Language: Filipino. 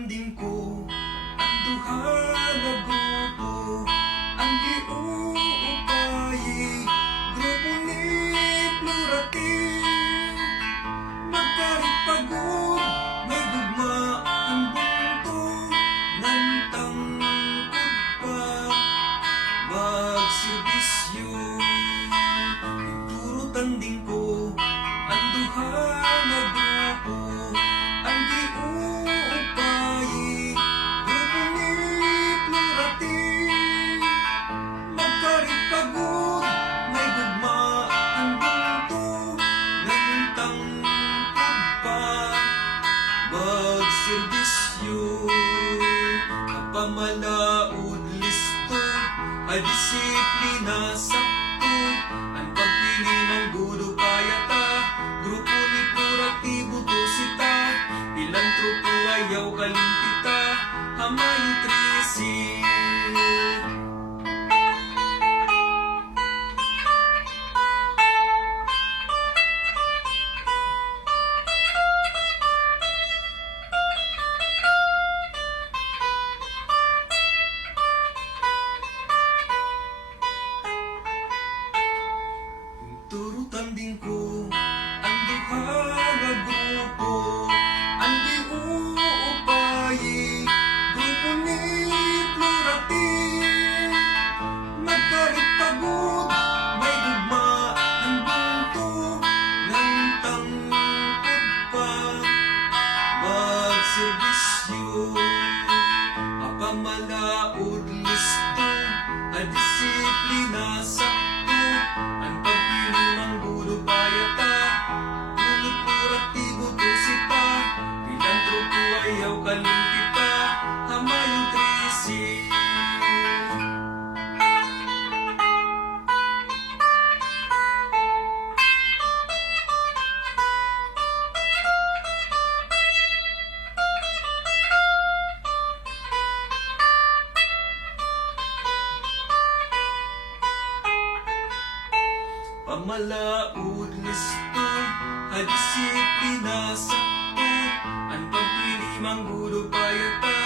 tanding ko ang duha nga grupo, ang giuupayi grupo ni Plurative. Magkaripagod, may gugma ang buntog, nantangkod pa magserbisyo. Ituro tanding ko ang duha nga grupo, ang giuupayi grupo ni Plurative. Magkaripagod, may gugma ang buntog, nantangkod pa magserbisyo. Kapamalaod listo, ay disiplina sakto, ang pagpili ng gudo payata, grupo ni Pluratibo tosita, pilantropo ayaw kalimpita, hamayong trisi. Turo tanding ko ang duha nga grupo, ang giuupayi grupo ni Plurative. Magkaripagod, may gugma ang buntog, nantangkod pa magserbisyo. Apamalaod listo, ang disiplina sakto, ang pagpili ng gudo payata, ngunit Pluratibo tosita, pilantropo ayaw kalimpita, hamayong trisi. Pamalaod listo, ang disiplina sakto, ang pagpili mang gudo payata,